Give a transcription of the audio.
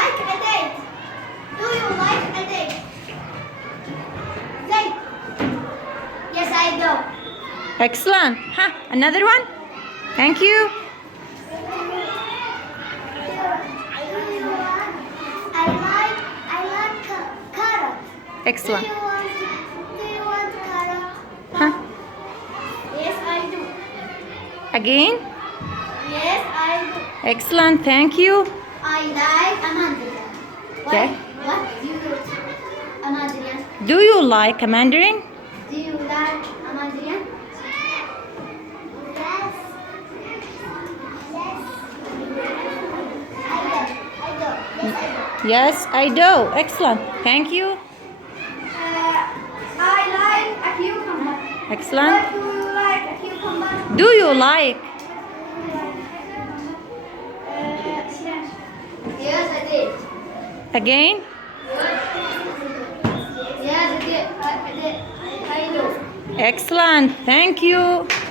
like a date? Do you like a date? Say. Yes, I do. Excellent. Huh, another one? Thank you. I like carrot. Excellent. Do you want carrot? Huh? Yes, I do. Again? Yes, I do. Excellent. Thank you. I like a mandarin. Okay. What do you do? A mandarin. Do you like a mandarin? Do you like a mandarin? Yes. Yes, I do. Excellent. Thank you. I like a cucumber. Excellent. What do you like a cucumber? Do you like? Yes, I did. Again? Yes, I did. I do. Excellent. Thank you.